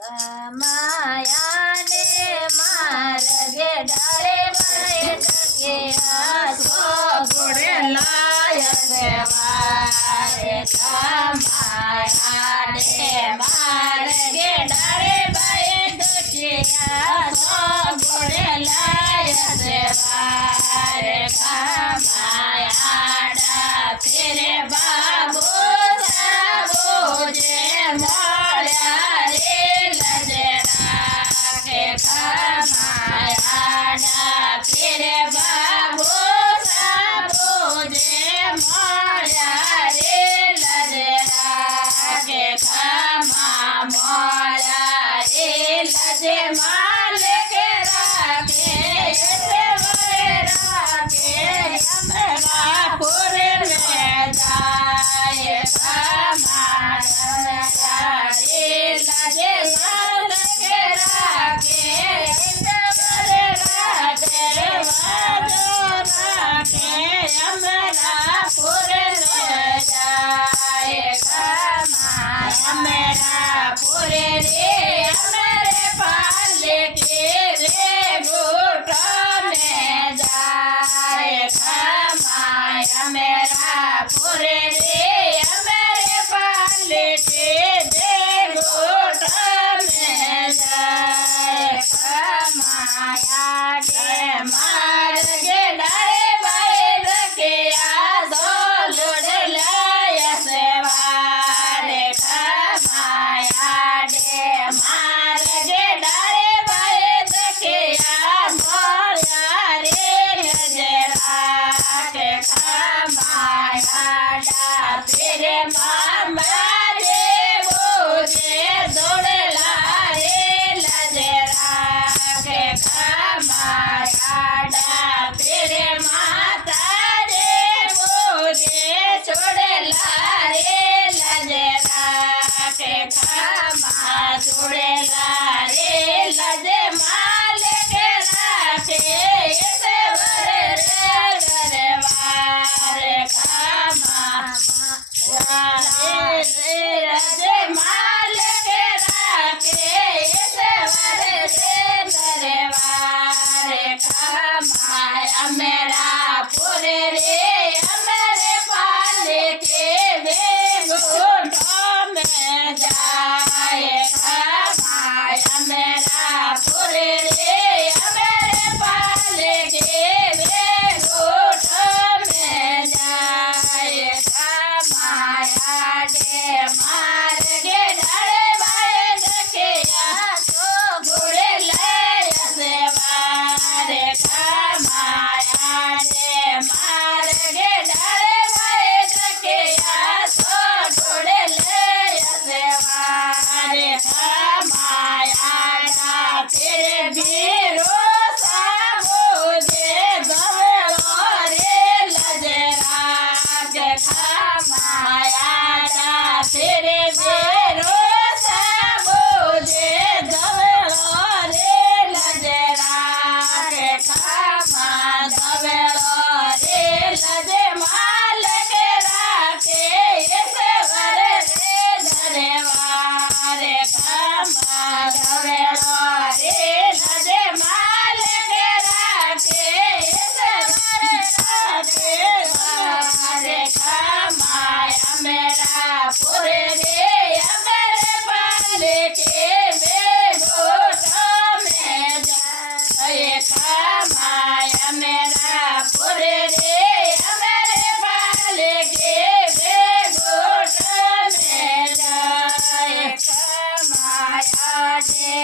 માયા ને માર્ગે ડાળે મળે કે આસો ઘોડે લાય સેવારે માયા ને માર્ગે ડાળે મળે કે આસો ઘોડે લાય સેવારે માયા ડા ફેરે બાબો સાબો જે મળ્યા રે માયા ફેરે બાબો સાબો જે મળ્યા રે લજરા કે ખામા મળ્યા રે લજે માલ કે રાખે એટલે વરે રાખે અમરા પૂરે મે જાય ખામા મળ્યા રે લજે માલ કે રાખે मेरा पूरे रे मेरे पाले के रे बूटा में जाए माया मेरा पूरे रे मेरे पाले के रे बूटा में जाए माया के मार के डाले बाई रखे दो जोड़ लाया सेवा मार्गे डाले बाए दखिया मोया रे नजरा के खामाया डा तेरे मामा रे बोझे दौड़ला रे नजरा के खामाया डा तेरे माता रे बोझे छोड़ला रे नजरा के खामा छोड़ेला रे लजे माल के राखे ऐसे बरे रे गरवार खामा रे लजे माल के राखे ऐसे बरे रे गरवार खामा मेरा पूरे रे मेरे पाले के वे घोटो में जाए मेरा पूरे रे मेरे पाले के वे घोटो में जाए माया दे मार के डरे बाए देखे तो घोड़े ले सेवारे माया दे मार के डरे बाए देखे तो घोड़े ले सेवारे तेरे बीरो साबो जे गवलो रे लजरा के खामाया तेरे बीरो साबो जे गवलो रे लजरा के खामा गवलो रे लजे माल के राखे ऐसे वरे रे धरेवारे खामा गवलो पूरे रे मेरे पाले के वे घोटो में जाए खामाया मेरा पूरे रे मेरे पाले के वे घोटो में जाए खामाया दे